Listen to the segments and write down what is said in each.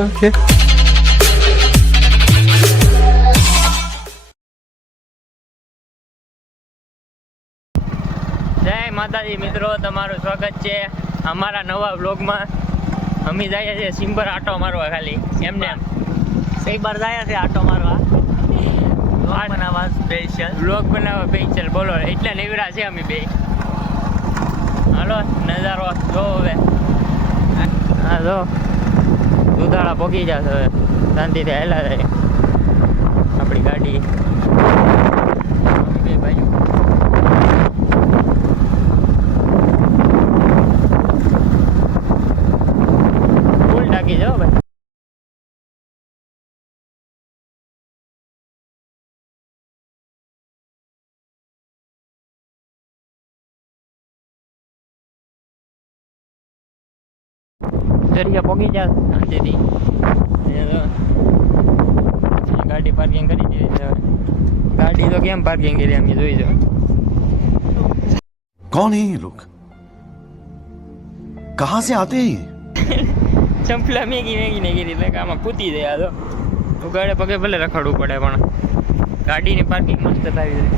Okay. જય માતાજી મિત્રો, તમારું સ્વાગત છે અમારા નવા વ્લોગમાં. અમે જઈએ છીએ સિમ્બર આટો મારવા, ખાલી એમને એમ સઈબર જાય છે આટો મારવા, વ્લોગ બનાવવા સ્પેશિયલ. બોલો, એટલે નેવરા છે અમે બે. હાલો નજારો જો હવે. હા જો દુધાળા પોગી જશે હવે, શાંતિથી હેલા જાય આપણી ગાડી. બે બાજુ ફૂલ ટાંકી જાઓ ભાઈ. દરિયા પોગી જાય શાંતિથી. ગાડી પાર્કિંગ કરી દીધી છે. ગાડી તો કેમ પાર્કિંગ કરી અમે જોઈ જાઓ. कौन है ये लोग? कहाँ से आते हैं ये? ચંપલા મેગી ને ગીરી એટલે આમાં કૂદી દે. આ તો ઉગાડે પગે ભલે રખડવું પડે, પણ ગાડીની પાર્કિંગ મસ્ત થાવી જાય.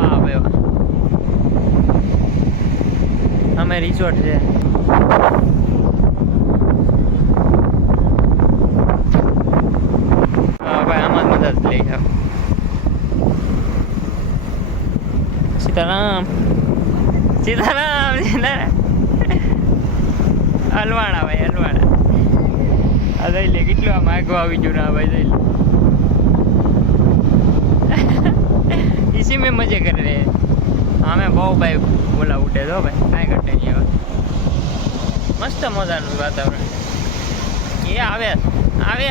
હા ભાઈ, અમે રિસોર્ટ છે. હા ભાઈ, આમાં મદદ લઈ જાઓ. સીતારામ સીતારામ સીતારામ. હલવાણા ભાઈ, હલવાણા. આ જઈ લે, કેટલું આમ આગું આવી ગયું ના ભાઈ, જઈ લે. इसी में मजे कर रहे हैं. हमें બહુ ભાઈ બોલા ઉઠે તો ભાઈ, કાંઈ ઘટે નહીં. હવે મસ્ત મજાનું વાતાવરણ. એ આવે આવે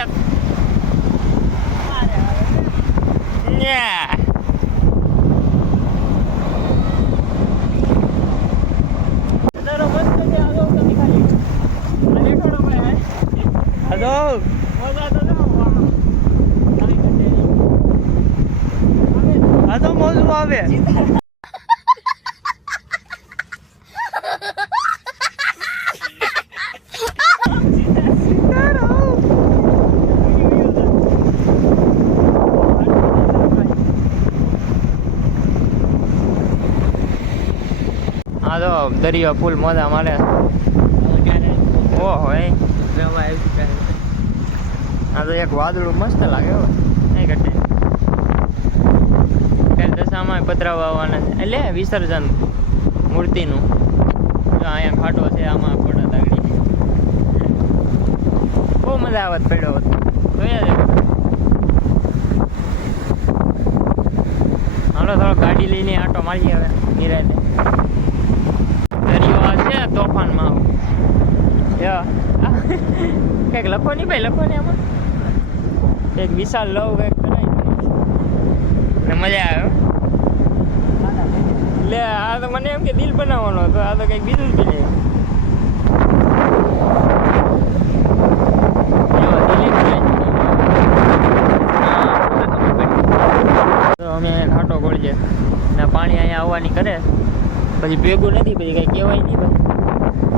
મોજું આવે. હા તો દરિયો ફૂલ મજા મારે. ઓહો એ આ તો એક વાદળું મસ્ત લાગે. હો નહીં ઘટે. દશામાં પધરાવવા આવવાના છે, એટલે વિસર્જન મૂર્તિનું. અહીંયા ખાટો છે, આમાં ફોટા તાગડી. બહુ મજા આવત પડ્યો હોત. જોયા જાય. હાલો થોડો ગાડી લઈને આટો મારી હવે નિરાતે. દરિયો આ છે તોફાનમાં. કંઈક લખો નહીં ભાઈ, લખો ને આમાં કંઈક વિશાલ લવ કંઈક કરાય ને મજા આવે. લે આ તો મને એમ કે દિલ બનાવવાનો હતો, આ તો કંઈક બીજું જ બી તો અમે ઘાટો ગોળીએ ને પાણી અહીંયા આવવાની કરે, પછી ભેગું નથી, પછી કંઈ કહેવાય નહીં ભાઈ.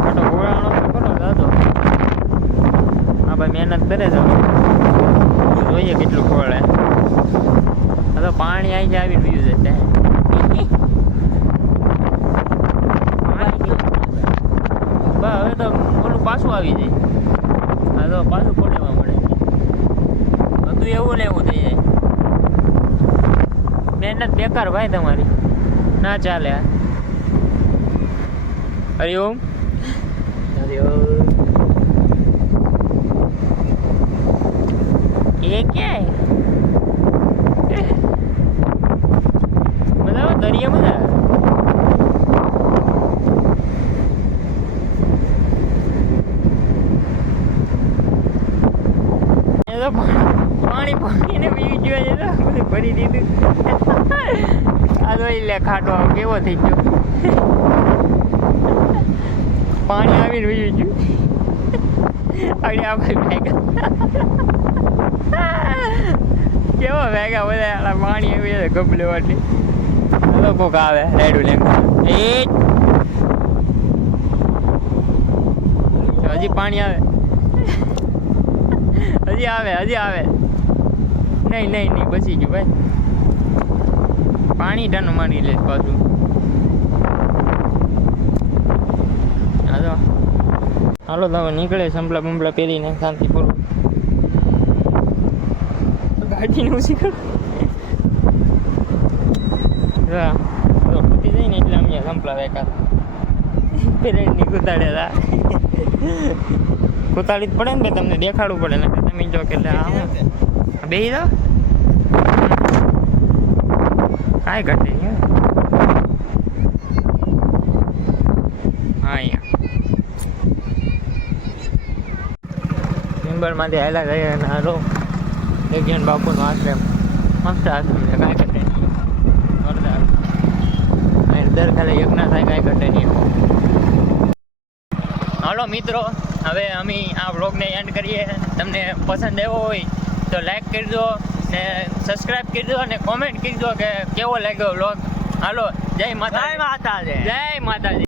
ઘાટો ગોળાનો તો કરો દાદો. હા ભાઈ, મહેનત કરે છે, જોઈએ કેટલું ખોળે. આ તો પાણી અહીં આવીને બીજું જશે. હવે તો ઓલું પાછું આવી જાય. હા તો પાછું પડવા મળે. બધું એવું ને એવું થઈ જાય. મહેનત બેકાર ભાઈ તમારી, ના ચાલે. હરિઓમ હરિઓમ. એ ક્યાંય મજા આવે દરિયા, મજા આવે. પાણી પાણીને પી ગયો છે તો બધું ભરી દીધું. આ તો લે ખાટો કેવો થઈ ગયો. પાણી આવીને પી ગયું. હવે આ ભાઈ ભેગા કેવો ભેગા બધા પાણી આવી જાય ગબલે વાટલી. કોક આવે રેડું લે. એ હજી પાણી આવે હજી આવે નહીં બચી ગયું ભાઈ પાણી ટાનું મારી લે પાછું હાલો તમે નીકળે સંભળા બંભળા પહેરીને શાંતિપૂર્વક ગાડીનું શીખર ખૂટી જાય ને એટલે અમે સંભળાવે એકાદ પેરેન્ટની કૂતાડે કૂતાડી જ પડે ને તમને દેખાડવું પડે ને તમે જો કે બેહી દો કાંઈ ઘટે નહીં હા અહીંયા મેમ્બરમાંથી હાલા ગયા અને હાલો વિજ્ઞાન બાપુનો આશ્રમ મસ્ત આશ્રમ છે કાંઈ ઘટે નહીં જોરદાર દર ખાલે યજ્ઞ થાય કાંઈ ઘટે નહીં હાલો મિત્રો હવે અમે આ વ્લોગને એન્ડ કરીએ તમને પસંદ આવ્યો હોય તો લાઈક કરી દો ને સબસ્ક્રાઈબ કરી દો અને કોમેન્ટ કરી દો કે કેવો લાગ્યો વ્લોગ હાલો જય માતાજી જય માતાજી. જય માતાજી